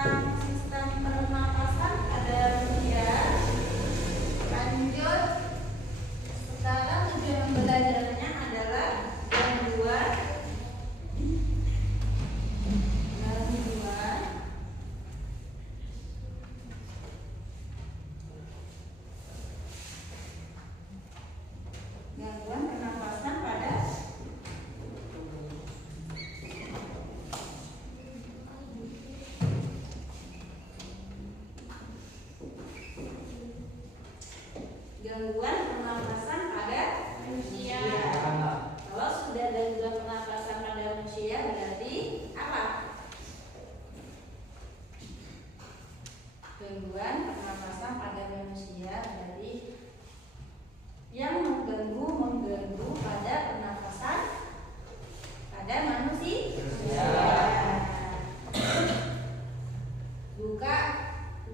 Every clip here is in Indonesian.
tentang sistem pernapasan pada manusia. Lanjut. Sekarang tujuan belajarnya adalah gangguan pernapasan pada manusia. Kalau sudah gangguan pernapasan pada manusia berarti apa? Gangguan pernapasan pada manusia berarti yang mengganggu pada pernapasan pada manusia. Buka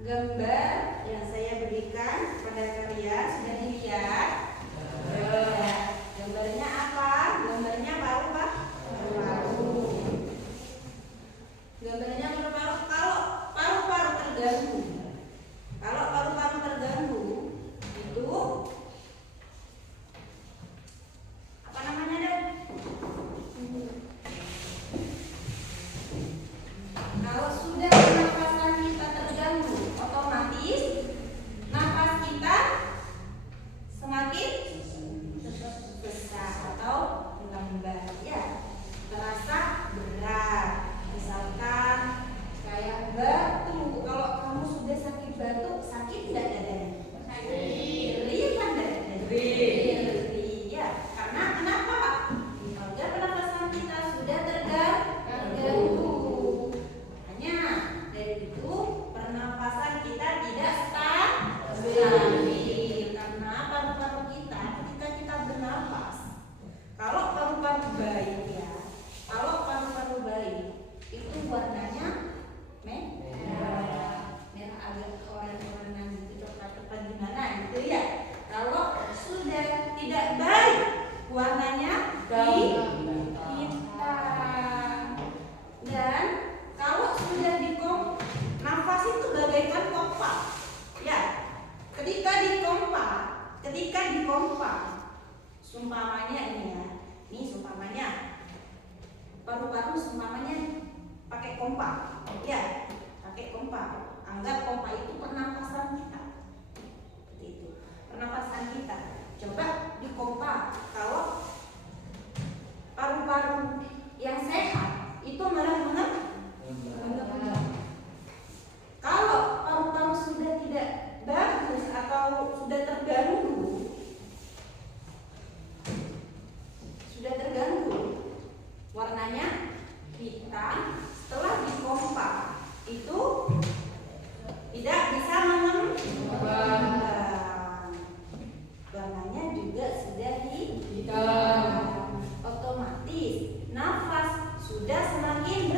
gambar yang saya berikan pada kalian, sudah dilihat? Gambarnya apa? Gambarnya paru, Pak? Paru. Gambarnya paru-paru. Kalau paru-paru terganggu, itu apa namanya, deh? Kalau sudah pernapasan kita terganggu, otomatis napas kita semakin besar atau lambat, ya, terasa berat. Misalkan kayak batuk. Kalau kamu sudah sakit batuk, sakit tidak dadanya? Nyeri kan dadanya? Nyeri, ya. Karena kenapa? Organ pernapasan kita sudah terganggu. Hanya dari itu pernapasan kita tidak stabil. Karena paru-paru kita ketika kita bernapas, kalau paru-paru bayi, ya, kalau paru-paru bayi itu warnanya merah agak oranye gitu, coklat gimana gitu, ya. Kalau sudah tidak baik, warnanya hitam. Dan kalau sudah nafas itu bagaikan pompa, ya. Ketika dipompa, sumpamanya ini, ya. Ini sumpamanya paru-paru, sumpamanya pakai pompa, ya, pakai pompa. Anggap pompa itu pernapasan kita, seperti itu. Pernapasan kita. Coba dipompa. Kalau paru-paru yang sehat itu merengek. Kalau paru-paru sudah tidak bagus atau sudah terganggu, warnanya hitam. Setelah dipompa itu tidak bisa mengembang, warnanya juga sudah hitam. Otomatis nafas sudah semakin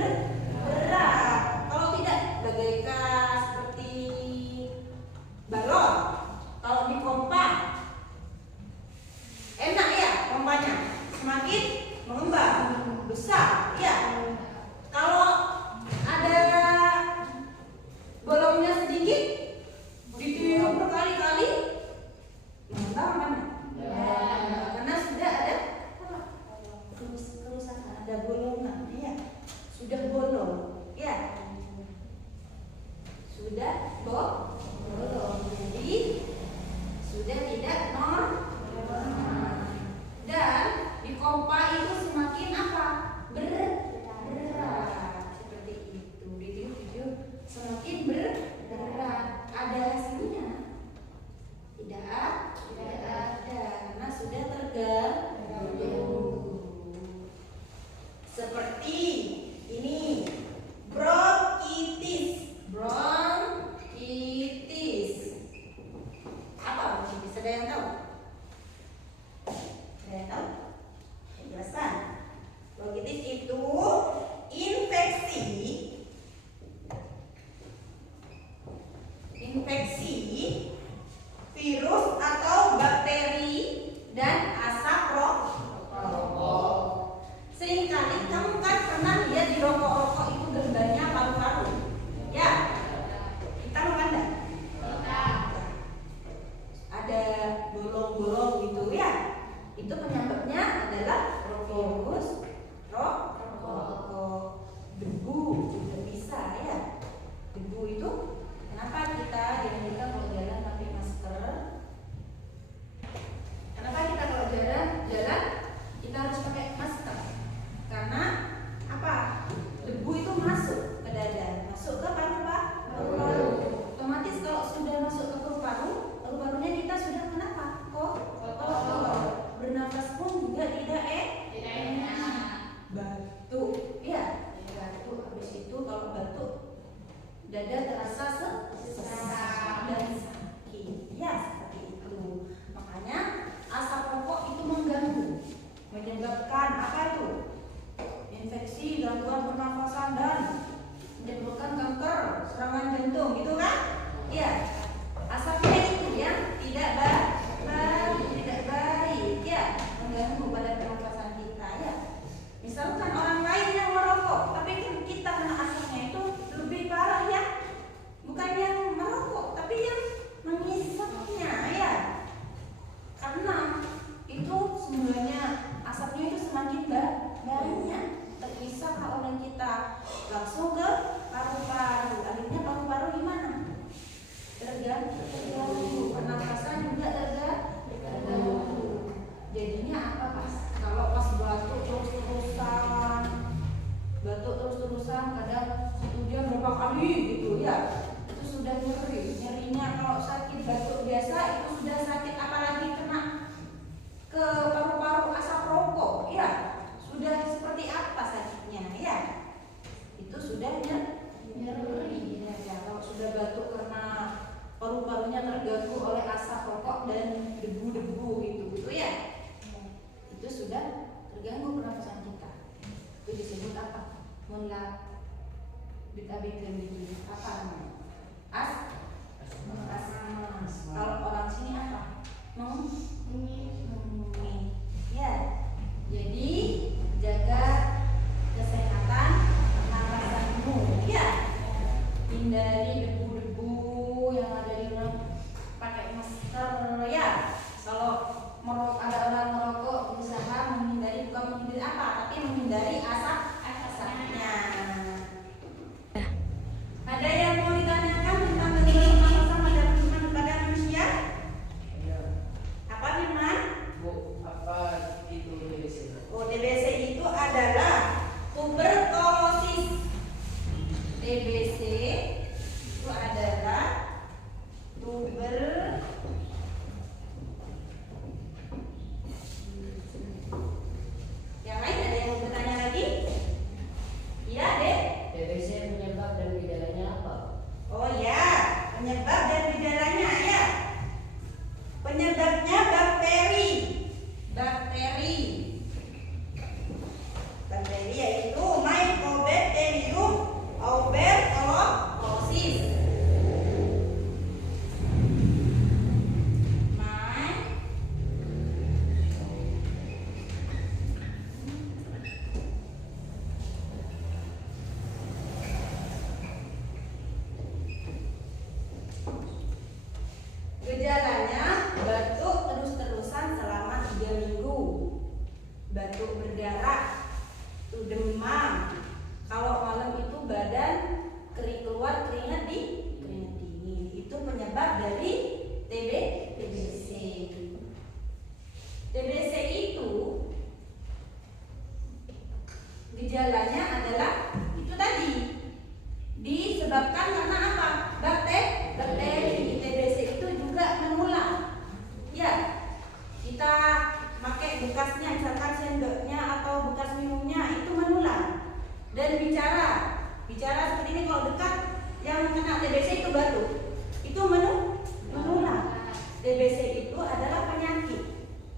pagi gitu ya, itu sudah nyeri. Nyerinya kalau sakit batuk biasa itu sudah sakit, apalagi kena ke paru-paru asap rokok ya, sudah seperti apa sakitnya ya, itu sudah nyeri ya. Kalau sudah batuk karena paru-parunya terganggu oleh asap rokok dan debu-debu gitu ya, itu sudah terganggu pernafasan kita. Itu disebut apa? Mulak bit-abitan gitu. Apa namanya? Asma. Kalau orang sini apa? Mengi. Ya. Jadi jaga kesehatan pernafasanmu ya. Hindari debu-debu yang ada di rumah, pakai masker ya. Kalau ada orang merokok, berusaha menghindari, bukan menghindari apa, tapi menghindari asapnya. Ada yang mau ditanyakan tentang gangguan pernafasan pada manusia? Apa Firman? Bu, apa itu TBC? Oh, TBC itu adalah tuberkulosis. TBC itu adalah yang lain ada yang mau bertanya lagi? Iya, Dek. TBC penyebab dan gejalanya apa? Oh ya, penyebab dan gejalanya ya. Penyebabnya bakteri. Bakteri yaitu Mycobacterium tuberculosis. Gejalanya batuk terus-terusan selama 3 minggu, batuk berdarah, itu demam. Kalau malam itu badan keluar keringat dingin. Itu penyebab dari TBC. TBC itu gejalanya adalah itu tadi, disebabkan karena apa? Bakteri. TBC itu juga menular. Ya, kita pakai bekasnya, misalkan sendoknya atau bekas minumnya itu menular. Dan bicara seperti ini, kalau dekat yang kena TBC itu batuk, itu menular. TBC itu adalah penyakit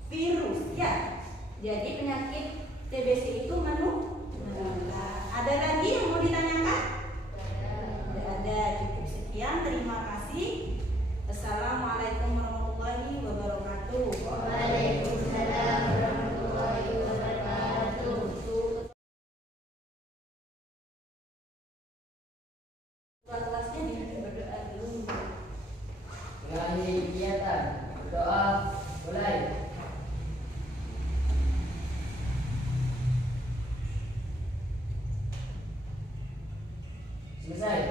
virus ya. Jadi penyakit TBC itu menular. Ada lagi yang mau ditanyakan? Tidak ada. Cukup sekian. Terima kasih. Assalamualaikum warahmatullahi wabarakatuh. Waalaikumsalam warahmatullahi wabarakatuh. Kelasnya berdoa dulu. Mengakhiri kegiatan, berdoa, mulai. Selesai.